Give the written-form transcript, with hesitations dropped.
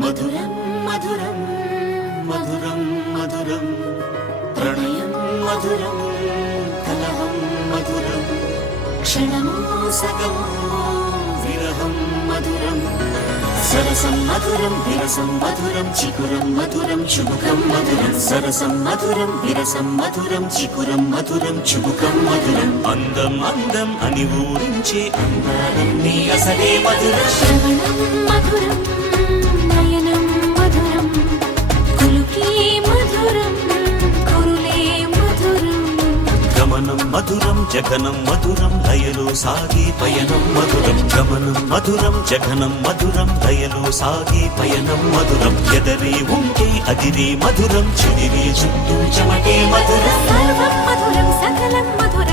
మధురం మధురం మధురం మధురం ప్రణయం మధురం కలహం మధురం క్షణము సగము విరహం మధురం సరసం మధురం విరసం మధురం చికురం మధురం చుబుకం మధురం సరసం మధురం విరసం మధురం చికురం మధురం చుబుకం మధురం అందం అందం అని ఊరించే అందాలన్నీ అసలే మధురం శ్రవణం మధురం నయనం మధురం కులుకి మధురం కురులే మధురం గమనం మధురం జగనం మధురం లయలో సాగే పయనం మధురం గమనం మధురం జగనం మధురం లయలో సాగే పయనం మధురం ఎదరే ఉంటే అదిరే మధురం చెదిరే చుట్టూ చెమటే మధురం సర్వం మధురం సకలం మధురం